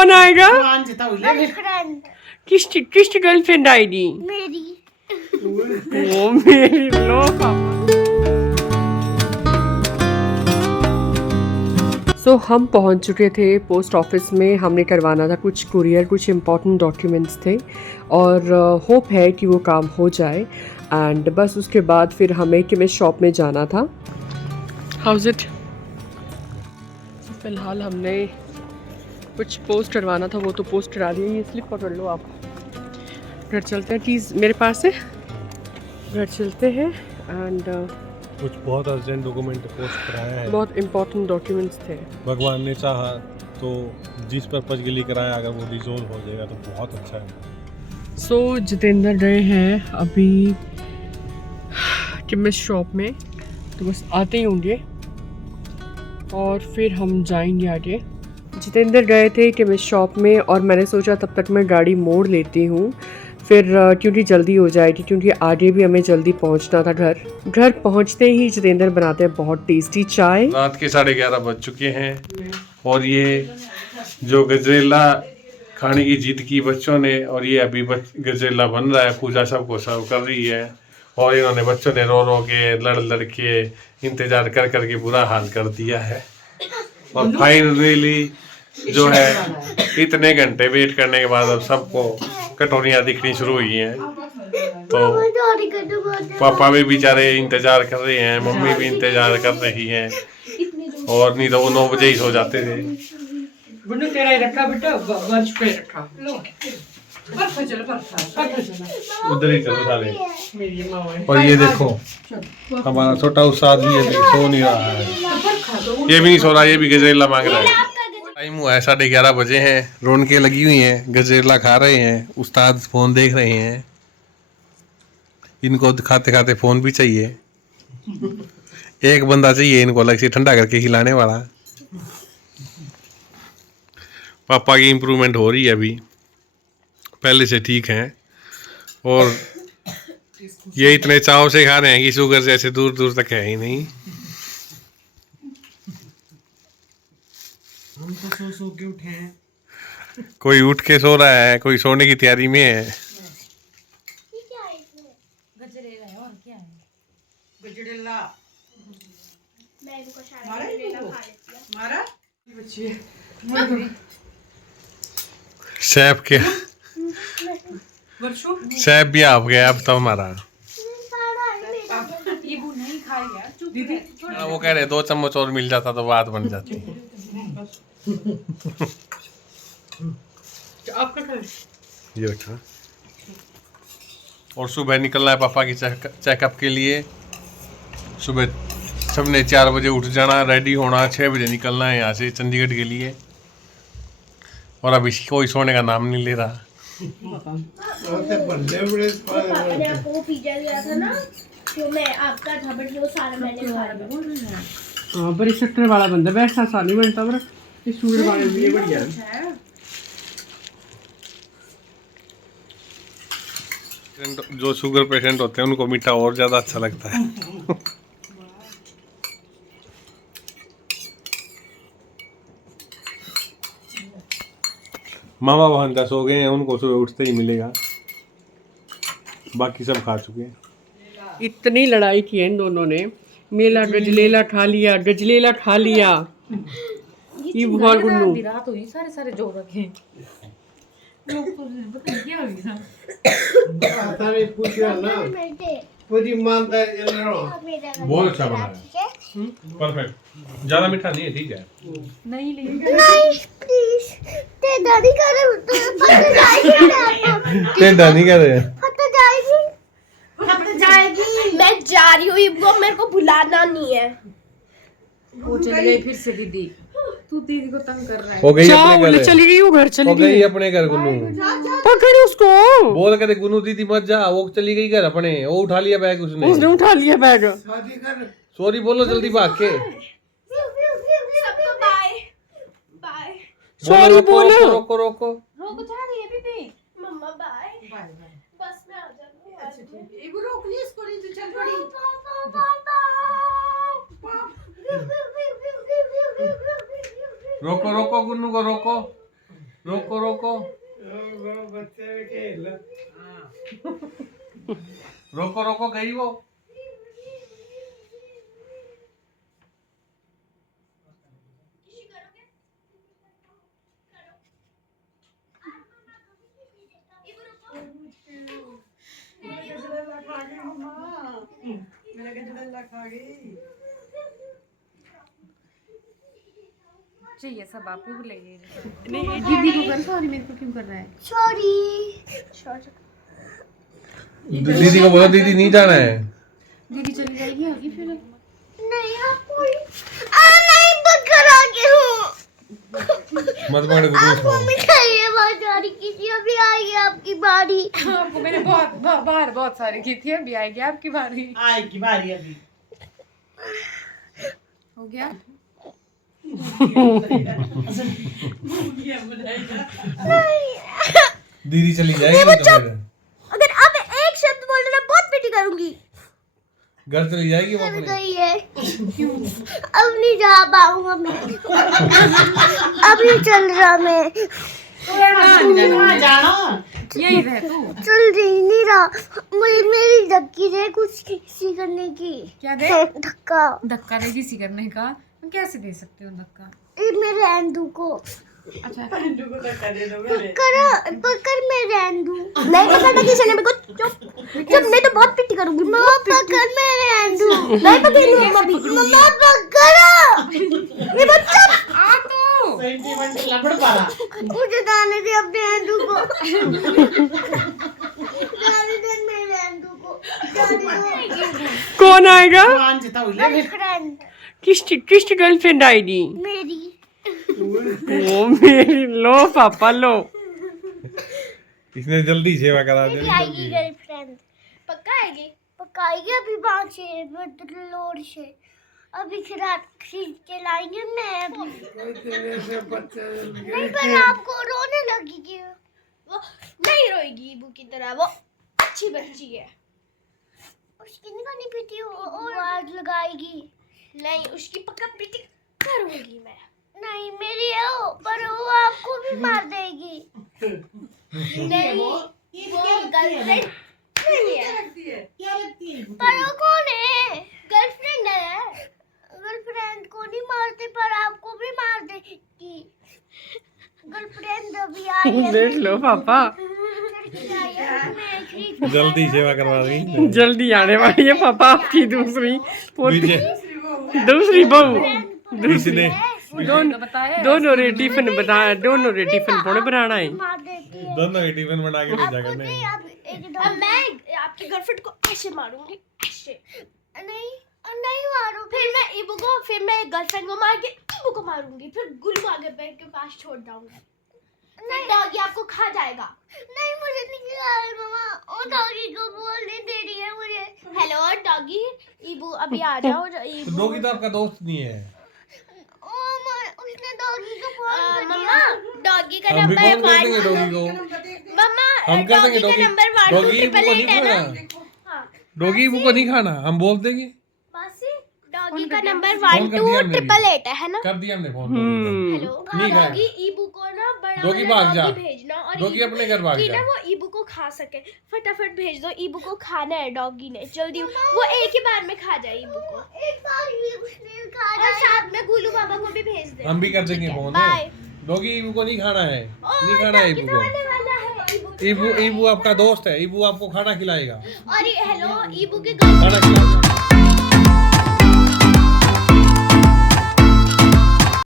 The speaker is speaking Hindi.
कौन आएगा? किसकी गर्लफ्रेंड आएगी? मेरी। वो मेरी। लो पापा। सो हम पहुंच चुके थे पोस्ट ऑफिस में। हमने करवाना था कुछ कुरियर, कुछ इम्पोर्टेंट डॉक्यूमेंट्स थे और होप है कि वो काम हो जाए। एंड बस उसके बाद फिर हमें केमिस्ट शॉप में जाना था। How's it? फ़िलहाल हमने कुछ पोस्ट करवाना था, वो तो पोस्ट करा दिया। ये स्लिप पकड़ लो आप। घर चलते हैं, चीज़ मेरे पास है, घर चलते हैं। एंड कुछ बहुत अर्जेंट डॉक्यूमेंट पोस्ट कराया है, बहुत इम्पोर्टेंट डॉक्यूमेंट्स थे। भगवान ने चाहा तो जिस पर्पज़ के लिए कराया अगर वो रिजोल्व हो जाएगा तो बहुत अच्छा है। सो जितेंद्र गए हैं अभी केमिस्ट शॉप में, तो बस आते ही होंगे और फिर हम जाएंगे आगे। जितेंद्र गए थे केमिस्ट शॉप में और मैंने सोचा तब तक मैं गाड़ी मोड़ लेती हूँ, फिर क्योंकि जल्दी हो जाएगी, क्योंकि आगे भी हमें जल्दी पहुँचना था। घर पहुँचते ही जितेंद्र बनाते हैं बहुत टेस्टी चाय। रात के 11:30 बज चुके हैं और ये जो गजरेला खाने की जिद की बच्चों ने, और ये अभी गजरेला बन रहा है, पूजा सबको सर्व कर रही है और इन्होंने बच्चों ने रो रो के लड़ के इंतजार कर के बुरा हाल कर दिया है। और फाइनली जो है इतने घंटे वेट करने के बाद अब सबको कटोरियाँ दिखनी शुरू हुई हैं। तो पापा भी बेचारे इंतजार कर रहे हैं, मम्मी भी इंतजार कर रही हैं और नहीं तो वो 9 बजे ही सो जाते थे। तेरा ही रखा बेटा, बंच पे रखा। उधर ही चलो सारे। और ये देखो हमारा छोटा उस्ताद भी है, सो नहीं रहा है, ये भी नहीं सो रहा, ये भी गजरेला मांग रहा है। टाइम हुआ है 11:30 बजे हैं, रौनकें लगी हुई हैं, गजरेला खा रहे हैं, उस्ताद फोन देख रहे हैं। इनको खाते खाते फोन भी चाहिए, एक बंदा चाहिए इनको अलग से ठंडा करके खिलाने वाला। पापा की इम्प्रूवमेंट हो रही है अभी, पहले से ठीक हैं और ये इतने चाव से खा रहे हैं कि शुगर जैसे दूर दूर तक है ही नहीं। हम तो सो के उठे हैं। कोई उठ के सो रहा है, कोई सोने की तैयारी में है। गजरेला है और क्या है? गजरेला मैं इनको शायद गजरेला खा लेती हूँ। मारा सैफ के सैफ भी आप गया अब तो हमारा। ये वो नहीं खाएगा, चुप रह। वो कह रहे 2 चम्मच और मिल जाता तो बात बन जाती। ये रखा। और सुबह निकलना है पापा की चेकअप के लिए। सुबह सबने 4 बजे उठ जाना, रेडी होना, 6 बजे निकलना है यहाँ से चंडीगढ़ के लिए। और अभी कोई सोने का नाम नहीं ले रहा। मैंने आपको वो पिज्जा दिया था ना, जो मैं आपका था, बट वो सारा मैंने खा लिया। हाँ, बड़ी शक्कर वाला बंदा, वैसा सा नहीं बनता, पर ये शुगर वाले लिए बढ़िया है। जो शुगर पेशेंट होते हैं उनको मीठा और ज़्यादा अच्छा लगता है। मामा भांजा सो गए हैं, उनको सुबह उठते ही मिलेगा, बाकी सब खा चुके हैं। इतनी लड़ाई की है इन दोनों ने, मेला गजलेला खा लिया, गजलेला खा लिया। ये बहुत गुन्नू रात हुई, सारे सारे जोड़ रखे बहुत अच्छा बना है, परफेक्ट। ज़्यादा मीठा नहीं है, ठीक है। नहीं प्लीज, ते दादी कर जाएगी। मैं जा रही हूँ, वो मेरे को बुलाना नहीं है। वो चली गई फिर से दीदी, तू दीदी को तंग कर रहा है। हो गई अपने घर, चली गई, वो घर चली गई अपने घर। गुन्नू पकड़ उसको, बोल करे गुन्नू दीदी मत जा, वो चली गई घर अपने, वो उठा लिया बैग उसने उठा लिया बैग। सॉरी बोलो जल्दी भाग के। सबको बाय बाय। सॉरी बोलो। रोको रोको रोको, जा रही है बीबी। मम्मा बाय बाय। बस मैं आ जाऊंगी। एक रोक ली इसको, नहीं तो चल पड़ी। रोको रोको गुन्नू को रोको। रोको रोको रोको रोको गई वो। मेरा गजरेला खा गई। चाहिए सब बापू को ले नहीं दीदी को कर सॉरी मेरे को क्यों कर रहा है सॉरी दीदी को बोलो दीदी नहीं जाना है। दीदी चली जाएगी आगे फिर नहीं आपको नहीं बकर आ गई हूँ मत मारे आपको मिठाई बाजारी की थी अभी आएगी आपकी बारी आपको मैंने बाहर बहुत सारी की थी अभी आएगी आपकी बारी आएगी बारी अभी। हो गया दीदी चली जाएगी तो फिर अगर आप एक शब्द बोल रहे बहुत पिटी करूंगी घर चली जाएगी वो अपने। गई है अब नहीं जा पाऊंगा मैं अब नहीं चल रहा मैं जाना यही रह तू चल रही नहीं रहा मुझे मेरी धक्की दे कुछ किसी करने की क्या दे धक्का धक्का दे किसी करने का मैं कैसे दे सकती हूँ धक्का ये मेरे एंडू को अच्छा पकड़ मेरे एंडू नहीं पकड़ना किसी ने मेरे को चुप मैं तो बहुत पिटी करूंगी मम्मा पकड़ मेरे एंडू नहीं पकड़ूंगी मम्मा पकड़ो ये बच्चा आ तू सेंटीमेंट लपड़ पारा। मुझे दाने दे अपने एंडू को दाने दे मेरे एंडू को दाने दो कौन आएगा? मान जिता हुई ले फ्रेंड किसकी गर्लफ्रेंड आएगी? मेरी वो मेरी लो पापा लो। इसने जल्दी सेवा करा दी। मेरी आएगी गर्लफ्रेंड पक्का आएगी अभी 5 लोड से अभी खरीद के लाएंगे मैं नहीं पर आपको रोने लगेगी वो नहीं रोएगी इबू की तरह वो अच्छी बच्ची है उसकी नहीं पीती और आग लगाएगी नहीं उसकी पक्का पीटी करूंगी मैं नहीं मेरी है वो पर वो आपको भी मार देगी नहीं वो गर्लफ्रेंड नहीं है क्या लगती है? पर वो कौन है गर्लफ्रेंड है गर्लफ्रेंड को नहीं मारते पर आपको भी मार देगी गर्लफ्रेंड अभी आई है देख लो पापा लड़की आई है मैं खरीद जल्दी सेवा करवा दी। जल्दी आने वाली है पापा आपकी दूसरी बहू इसने दोनों रे टिफिन थोड़े बनाना है। मार देती है दोनों के टिफिन बना के भेजा करने। नहीं आप एकदम मैं आपकी गर्लफ्रेंड को ऐसे मारूंगी ऐसे नहीं नहीं मारो फिर मैं गर्लफ्रेंड को मार के इबू को मारूंगी फिर गुल्लू आगे बैठ के पास छोड़ दूंगी नहीं डॉगी आपको खा जाएगा नहीं मुझे नहीं खिलाए मम्मा वो डॉगी को बोलने दे रही है मुझे हेलो डॉगी इबू अभी आ जाओ इबू डॉगी तो आपका दोस्त नहीं है। उसने डॉगी को फोन मम्मा डॉगी का हम भी नंबर फोन कर देंगे डॉगी को। मम्मा हम कर देंगे डॉगी का नंबर डॉगी को नहीं 1288 है ना खाना। हाँ डॉगी को नहीं खाना हम बोल देंगे। मासी डॉगी का नंबर फोन कर दिया हमने भी। 12888 है ना कर दिया हमने फोन डॉगी हेलो नहीं खाया। डॉगी ईबू को ना बड़ा डॉगी वाला भाग जा। डॉगी भेजना और डॉगी अपने घर भाग कि जा। ना वो ईबू को खा सके फटाफट भेज दो ईबू को खाना है डॉगी ने जल्दी वो एक ही बार में खा जाए ईबू को एक बार ही उसने खा जाए और साथ में गुल्लू बाबा को भी भेज दे हम भी कर देंगे फोन। बाय डॉगी इबू को नहीं खाना है। नहीं खाना है इबू को। इबू आपका दोस्त है। इबू आपको खाना खिलाएगा। और हेलो ईबू के खाना खिलाएगा।